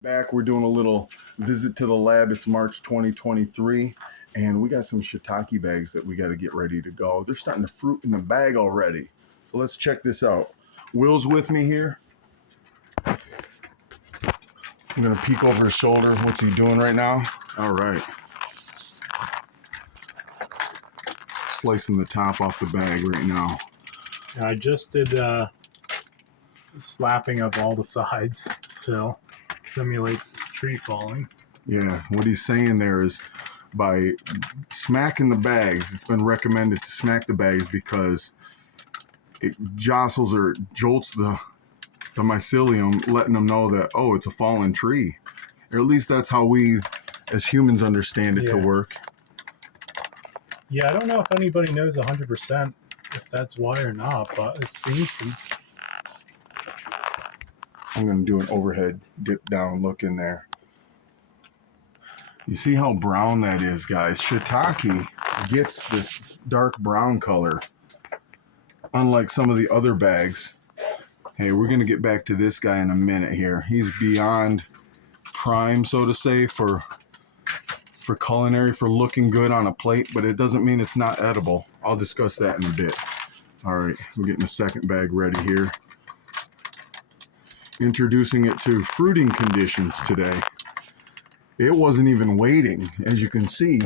Back, we're doing a little visit to the lab. It's March 2023, and we got some shiitake bags that we got to get ready to go. They're starting to fruit in the bag already. So let's check this out. Will's with me here. I'm going to peek over his shoulder. What's he doing right now? All right. Slicing the top off the bag right now. I just did slapping of all the sides to simulate tree falling. Yeah, what he's saying there is by smacking the bags, it's been recommended to smack the bags because it jostles or jolts the mycelium, letting them know that, oh, it's a fallen tree. Or at least that's how we as humans understand it to work. Yeah, I don't know if anybody knows 100% if that's why or not, but it seems to. I'm going to do an overhead dip down look in there. You see how brown that is, guys? Shiitake gets this dark brown color, unlike some of the other bags. Hey, we're going to get back to this guy in a minute here. He's beyond prime, so to say, for culinary, for looking good on a plate, but it doesn't mean it's not edible. I'll discuss that in a bit. All right, we're getting a second bag ready here. Introducing it to fruiting conditions today. It wasn't even waiting, as you can see,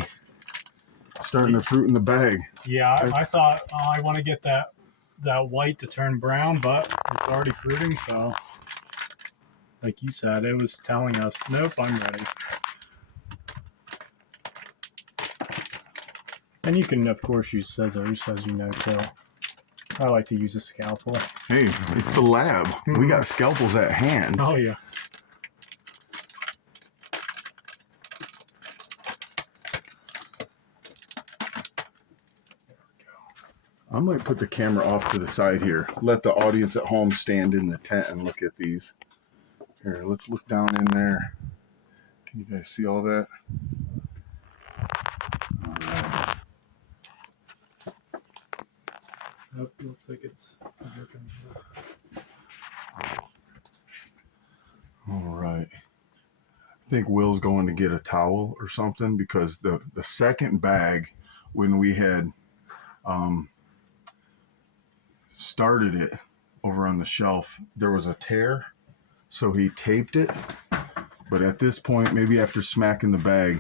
starting to fruit in the bag. Yeah, I thought, I want to get that white to turn brown, but it's already fruiting, so like you said, it was telling us, nope, I'm ready. And you can, of course, use scissors, as you know, too. I like to use a scalpel. Hey, it's the lab. We got scalpels at hand. Oh, yeah. I might put the camera off to the side here. Let the audience at home stand in the tent and look at these. Here, let's look down in there. Can you guys see all that? All right. Nope, looks like it's working. All right. I think Will's going to get a towel or something because the second bag, when we had started it over on the shelf, there was a tear, so he taped it. But at this point, maybe after smacking the bag,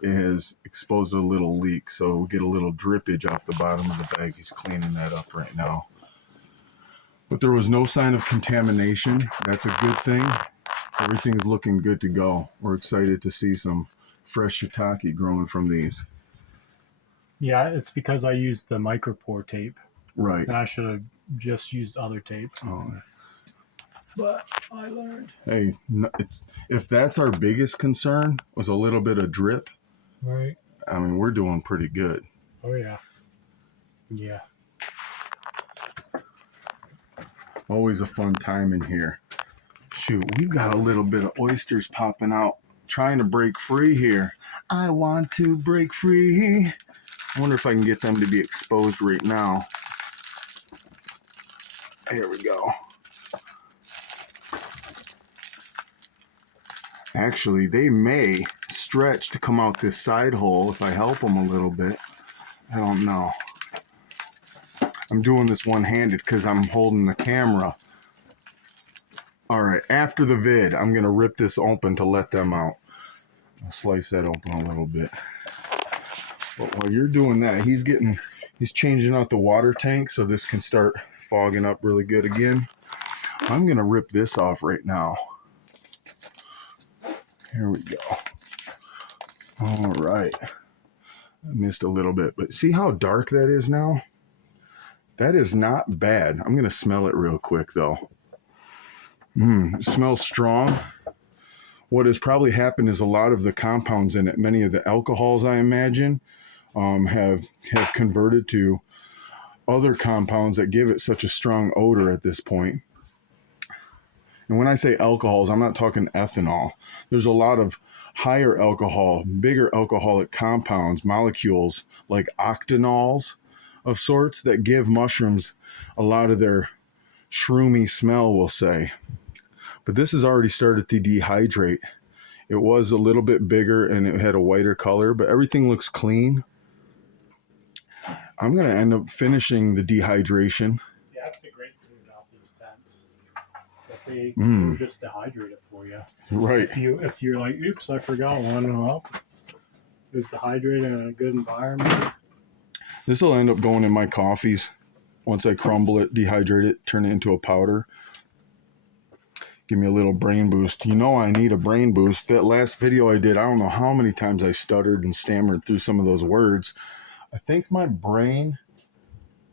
it has exposed a little leak, so we'll get a little drippage off the bottom of the bag. He's cleaning that up right now. But there was no sign of contamination. That's a good thing. Everything's looking good to go. We're excited to see some fresh shiitake growing from these. Yeah, it's because I used the micropore tape. Right. And I should have just used other tape. Oh. But I learned. Hey, if that's our biggest concern, was a little bit of drip. Right. I mean, we're doing pretty good. Oh, yeah. Yeah. Always a fun time in here. Shoot, we've got a little bit of oysters popping out, trying to break free here. I want to break free. I wonder if I can get them to be exposed right now. Here we go. Actually, they may stretch to come out this side hole if I help them a little bit. I don't know. I'm doing this one-handed because I'm holding the camera. All right, after the vid, I'm going to rip this open to let them out. I'll slice that open a little bit. But while you're doing that, he's changing out the water tank so this can start fogging up really good again. I'm going to rip this off right now. Here we go. All right. I missed a little bit, but see how dark that is now? That is not bad. I'm going to smell it real quick, though. It smells strong. What has probably happened is a lot of the compounds in it, many of the alcohols, I imagine, have converted to other compounds that give it such a strong odor at this point. And when I say alcohols, I'm not talking ethanol. There's a lot of higher alcohol, bigger alcoholic compounds, molecules like octanols of sorts that give mushrooms a lot of their shroomy smell, we'll say. But this has already started to dehydrate. It was a little bit bigger and it had a whiter color, but everything looks clean. I'm going to end up finishing the dehydration. Yeah, that's a great thing about these tents. That they will just dehydrate it for you. Right. If you're like, oops, I forgot one. Well, it was dehydrated in a good environment. This will end up going in my coffees. Once I crumble it, dehydrate it, turn it into a powder. Give me a little brain boost. You know I need a brain boost. That last video I did, I don't know how many times I stuttered and stammered through some of those words. I think my brain,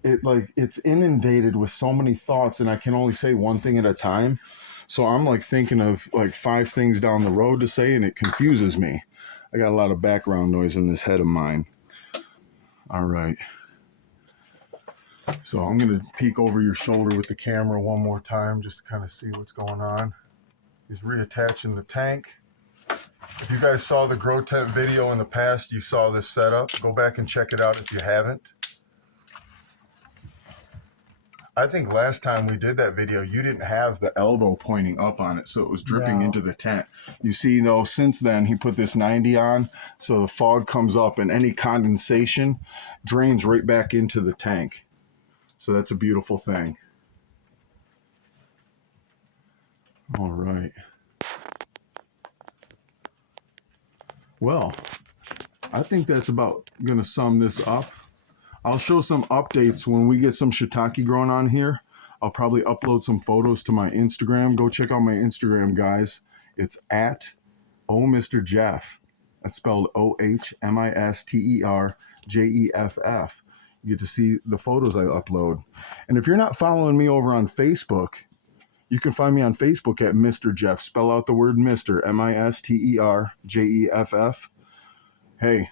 it's inundated with so many thoughts and I can only say one thing at a time. So I'm like thinking of like 5 things down the road to say and it confuses me. I got a lot of background noise in this head of mine. All right. So I'm going to peek over your shoulder with the camera one more time just to kind of see what's going on. He's reattaching the tank. If you guys saw the grow tent video in the past, you saw this setup. Go back and check it out if you haven't. I think last time we did that video, you didn't have the elbow pointing up on it, so it was dripping into the tent. You see, though, since then, he put this 90 on, so the fog comes up and any condensation drains right back into the tank. So that's a beautiful thing. All right. Well, I think that's about going to sum this up. I'll show some updates when we get some shiitake growing on here. I'll probably upload some photos to my Instagram. Go check out my Instagram, guys. It's at ohmrjeff. That's spelled OHMISTERJEFF. You get to see the photos I upload. And if you're not following me over on Facebook, you can find me on Facebook at Mr. Jeff. Spell out the word Mr. MISTERJEFF. Hey,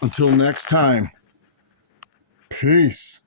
until next time, peace.